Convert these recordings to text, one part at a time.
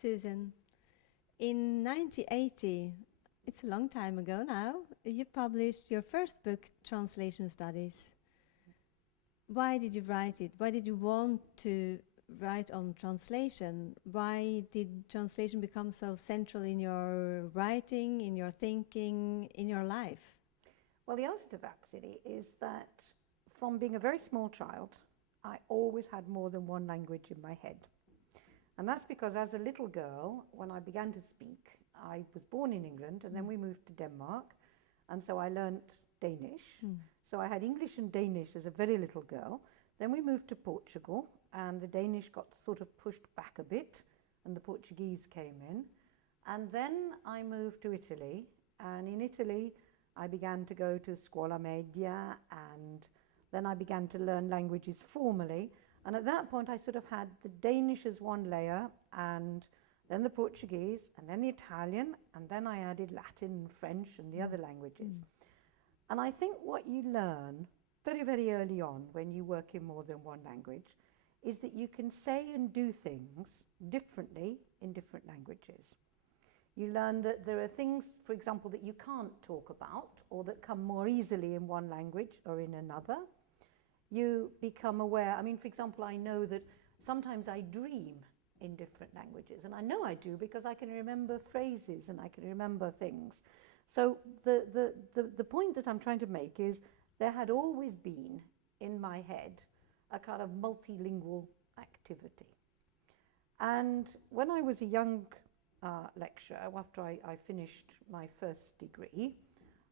Susan. In 1980, it's a long time ago now, you published your first book, Translation Studies. Why did you write it? Why did you want to write on translation? Why did translation become so central in your writing, in your thinking, in your life? Well, the answer to that, Siri, is that from being a very small child, I always had more than one language in my head. And that's because as a little girl, when I began to speak, I was born in England and then we moved to Denmark. And so I learnt Danish. So I had English and Danish as a very little girl. Then we moved to Portugal and the Danish got sort of pushed back a bit and the Portuguese came in. And then I moved to Italy, and in Italy I began to go to scuola media, and then I began to learn languages formally. And at that point I sort of had the Danish as one layer, and then the Portuguese, and then the Italian, and then I added Latin and French and the other languages. And I think what you learn very, very early on when you work in more than one language is that you can say and do things differently in different languages. You learn that there are things, for example, that you can't talk about or that come more easily in one language or in another. You become aware, I mean, for example, I know that sometimes I dream in different languages, and I know I do because I can remember phrases and I can remember things. So the point that I'm trying to make is there had always been in my head a kind of multilingual activity. And when I was a young lecturer, after I finished my first degree,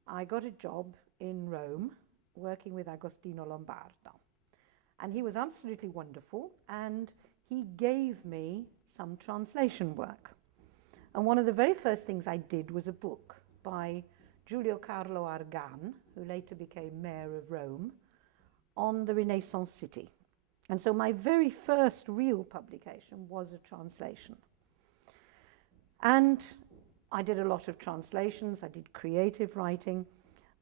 I got a job in Rome working with Agostino Lombardo. And he was absolutely wonderful, and he gave me some translation work. And one of the very first things I did was a book by Giulio Carlo Argan, who later became mayor of Rome, on the Renaissance city. And so my very first real publication was a translation. And I did a lot of translations, I did creative writing,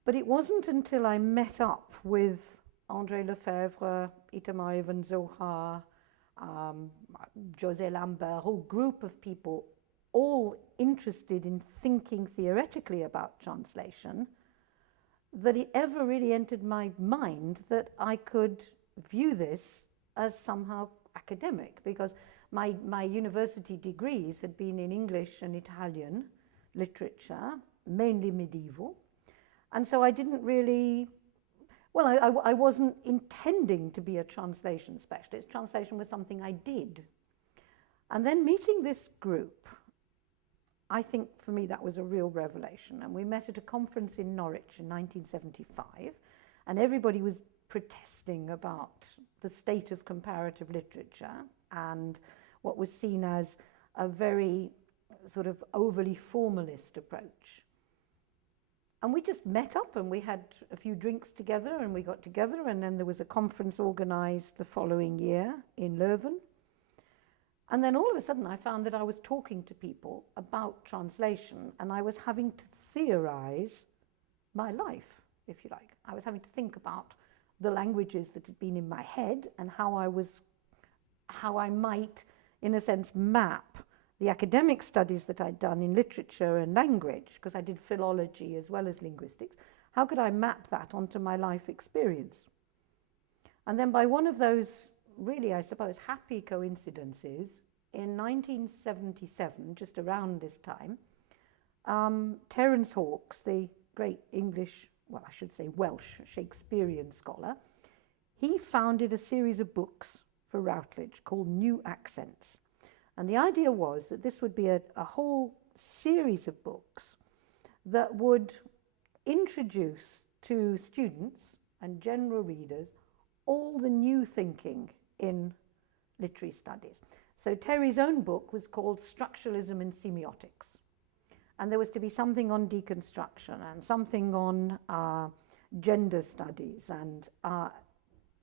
but it wasn't until I met up with André Lefebvre, Itamar Ibn Zohar, José Lambert, a whole group of people all interested in thinking theoretically about translation, that it ever really entered my mind that I could view this as somehow academic, because my university degrees had been in English and Italian literature, mainly medieval. And so I didn't really, well, I wasn't intending to be a translation specialist. Translation was something I did. And then meeting this group, I think for me that was a real revelation. And we met at a conference in Norwich in 1975, and everybody was protesting about the state of comparative literature and what was seen as a very sort of overly formalist approach. And we just met up and we had a few drinks together and we got together, and then there was a conference organized the following year in Leuven. And then all of a sudden I found that I was talking to people about translation, and I was having to theorize my life, if you like. I was having to think about the languages that had been in my head and how I might, in a sense, map the academic studies that I'd done in literature and language, because I did philology as well as linguistics. How could I map that onto my life experience? And then by one of those really, I suppose, happy coincidences, in 1977, just around this time, Terence Hawkes, the great English, well, I should say Welsh Shakespearean scholar, he founded a series of books for Routledge called New Accents. And the idea was that this would be a whole series of books that would introduce to students and general readers all the new thinking in literary studies. So Terry's own book was called Structuralism and Semiotics. And there was to be something on deconstruction and something on gender studies and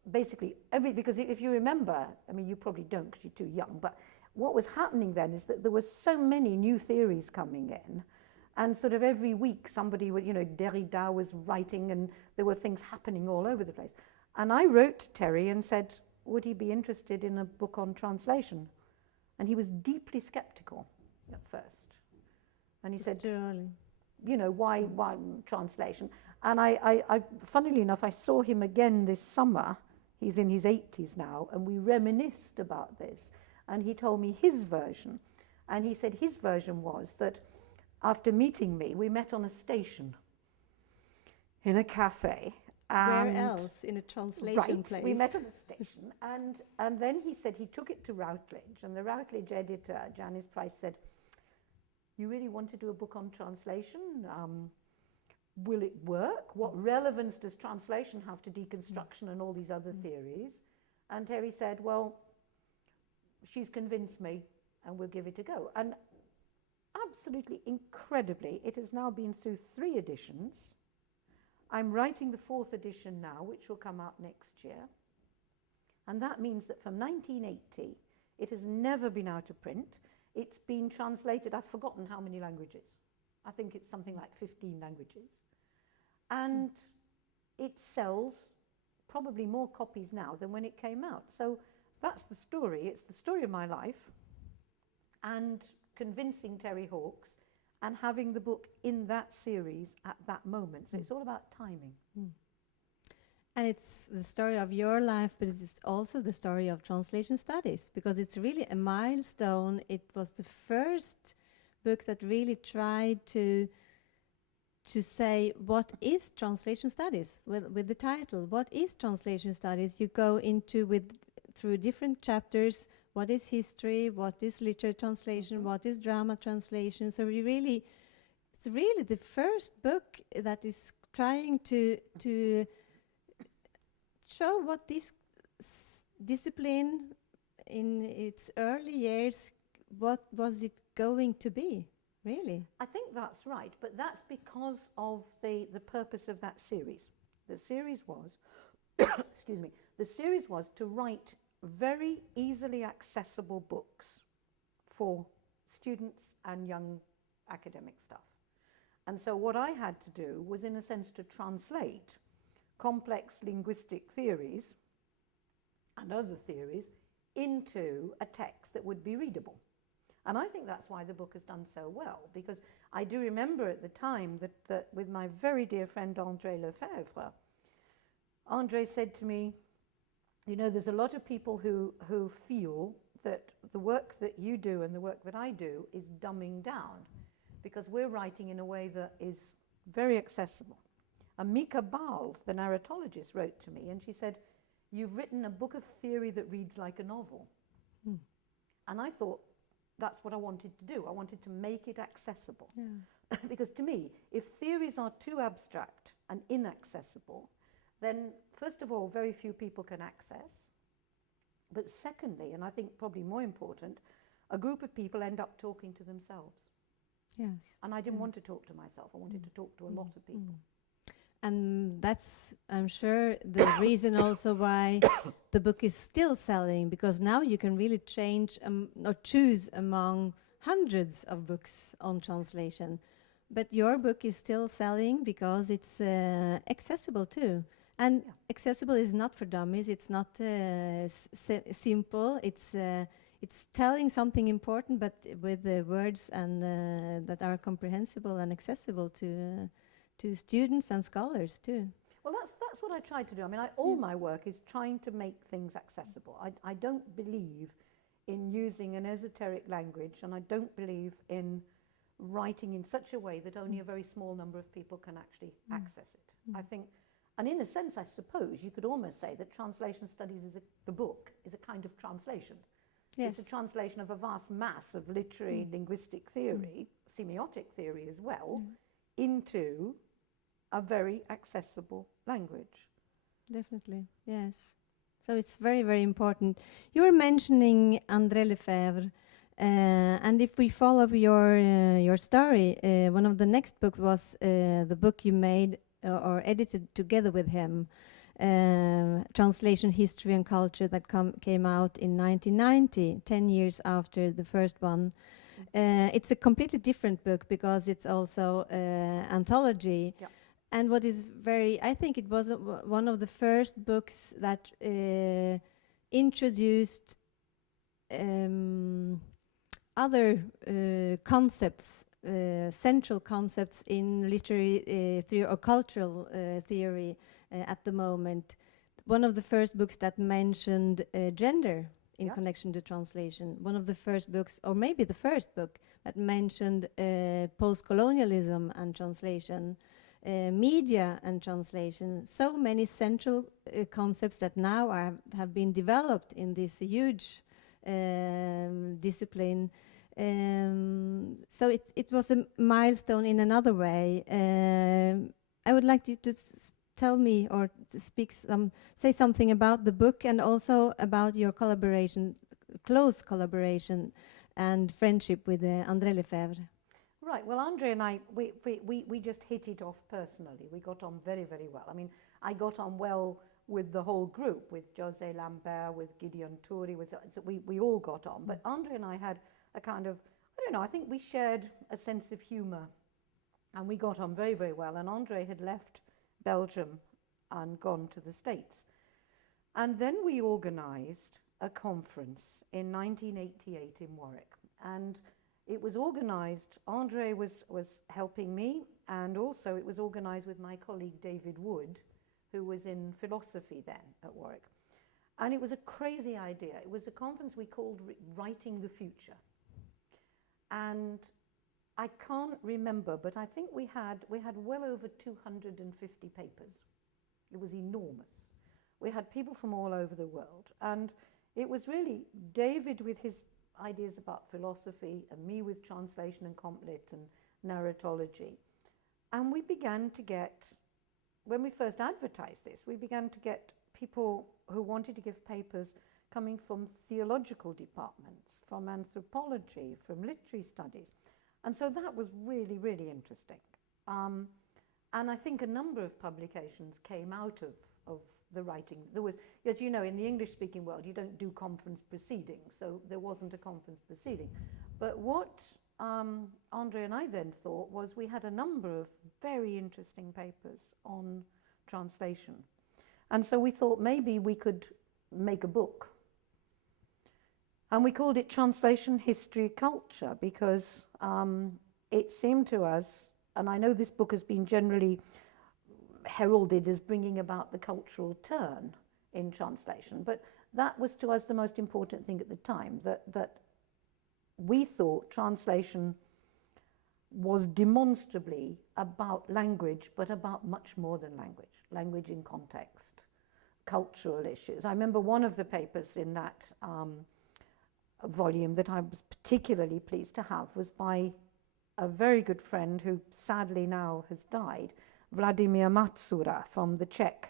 basically because if you remember, I mean, you probably don't because you're too young, but what was happening then is that there were so many new theories coming in, and sort of every week somebody would, Derrida was writing and there were things happening all over the place. And I wrote to Terry and said, would he be interested in a book on translation? And he was deeply skeptical at first. And he said, Too early. you know, why translation? And funnily enough, I saw him again this summer. He's in his 80s now, and we reminisced about this. And he told me his version. And he said his version was that after meeting me, we met on a station in a cafe. Where else? In a translation place? We met on a station. And then he said he took it to Routledge, and the Routledge editor, Janice Price, said, "You really want to do a book on translation? Will it work? What relevance does translation have to deconstruction and all these other theories?" And Terry said, "Well, she's convinced me, and we'll give it a go." And absolutely incredibly, it has now been through 3 editions. I'm writing the 4th edition now, which will come out next year. And that means that from 1980, it has never been out of print. It's been translated, I've forgotten how many languages. I think it's something like 15 languages. And it sells probably more copies now than when it came out. So that's the story. It's the story of my life, and convincing Terry Hawkes and having the book in that series at that moment. So it's all about timing. And it's the story of your life, but it's also the story of translation studies, because it's really a milestone. It was the first book that really tried to say what is translation studies with the title. What is translation studies? You go into through different chapters. What is history? What is literature translation? What is drama translation? So it's really the first book that is trying to show what this discipline in its early years, what was it going to be, really? I think that's right, but that's because of the purpose of that series. The series was, excuse me, the series was to write very easily accessible books for students and young academic staff. And so what I had to do was, in a sense, to translate complex linguistic theories and other theories into a text that would be readable. And I think that's why the book has done so well, because I do remember at the time that with my very dear friend André Lefebvre, André said to me, "You know, there's a lot of people who feel that the work that you do and the work that I do is dumbing down, because we're writing in a way that is very accessible." And Mika Baal, the narratologist, wrote to me, and she said, "You've written a book of theory that reads like a novel." And I thought, that's what I wanted to do. I wanted to make it accessible. Yeah. Because to me, if theories are too abstract and inaccessible, then first of all, very few people can access. But secondly, and I think probably more important, a group of people end up talking to themselves. Yes. And I didn't want to talk to myself. I wanted to talk to a lot of people. And that's, I'm sure, the reason also why the book is still selling, because now you can really change or choose among hundreds of books on translation. But your book is still selling because it's accessible too. And accessible is not for dummies. It's not simple. It's telling something important, but with the words and that are comprehensible and accessible to students and scholars too. Well, that's what I tried to do. I mean, all my work is trying to make things accessible. I don't believe in using an esoteric language, and I don't believe in writing in such a way that only a very small number of people can actually access it. I think, and in a sense, I suppose, you could almost say that translation studies the book is a kind of translation. Yes. It's a translation of a vast mass of literary linguistic theory, semiotic theory as well, into a very accessible language. Definitely, yes. So it's very, very important. You were mentioning André Lefebvre, and if we follow your story, one of the next books was the book you made or edited together with him, Translation, History and Culture, that came out in 1990, 10 years after the first one. It's a completely different book because it's also anthology. Yeah. And what is I think it was one of the first books that introduced other concepts, central concepts in literary theory or cultural theory at the moment. One of the first books that mentioned gender in connection to translation. One of the first books, or maybe the first book, that mentioned post-colonialism and translation, media and translation. So many central concepts that now have been developed in this huge discipline. So it was a milestone in another way. I would like you to tell me or to say something about the book and also about your collaboration, close collaboration and friendship with André Lefebvre. Right, well, André and I, we just hit it off personally. We got on very, very well. I mean, I got on well with the whole group, with José Lambert, with Gideon Toury, so we all got on. But André and I had a kind of, I don't know, I think we shared a sense of humour and we got on very, very well. And André had left Belgium and gone to the States. And then we organised a conference in 1988 in Warwick. And it was organised, André was helping me, and also it was organised with my colleague David Wood, who was in philosophy then at Warwick. And it was a crazy idea. It was a conference we called Writing the Future. And I can't remember, but I think we had well over 250 papers. It was enormous. We had people from all over the world. And it was really David with his ideas about philosophy and me with translation and comp lit and narratology. And we began to get, when we first advertised this, we began to get people who wanted to give papers coming from theological departments, from anthropology, from literary studies. And so that was really, really interesting. And I think a number of publications came out of the writing. There was, as you know, in the English-speaking world, you don't do conference proceedings, so there wasn't a conference proceeding. But what André and I then thought was we had a number of very interesting papers on translation. And so we thought maybe we could make a book. And we called it Translation, History, Culture, because it seemed to us, and I know this book has been generally heralded as bringing about the cultural turn in translation, but that was to us the most important thing at the time, that we thought translation was demonstrably about language, but about much more than language in context, cultural issues. I remember one of the papers in that volume that I was particularly pleased to have was by a very good friend who sadly now has died, Vladimir Matsura from the Czech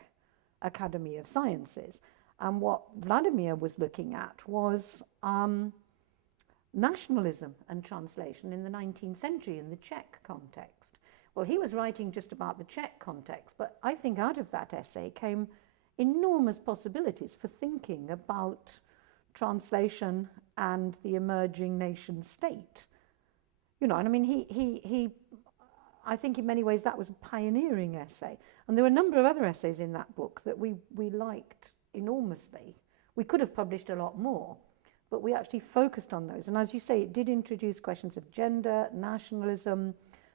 Academy of Sciences. And what Vladimir was looking at was nationalism and translation in the 19th century in the Czech context. Well, he was writing just about the Czech context, but I think out of that essay came enormous possibilities for thinking about translation and the emerging nation state. You know, and I mean, he I think in many ways that was a pioneering essay. And there were a number of other essays in that book that we liked enormously. We could have published a lot more, but we actually focused on those. And as you say, it did introduce questions of gender, nationalism,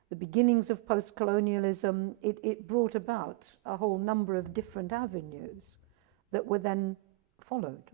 the beginnings of post-colonialism. It brought about a whole number of different avenues that were then followed.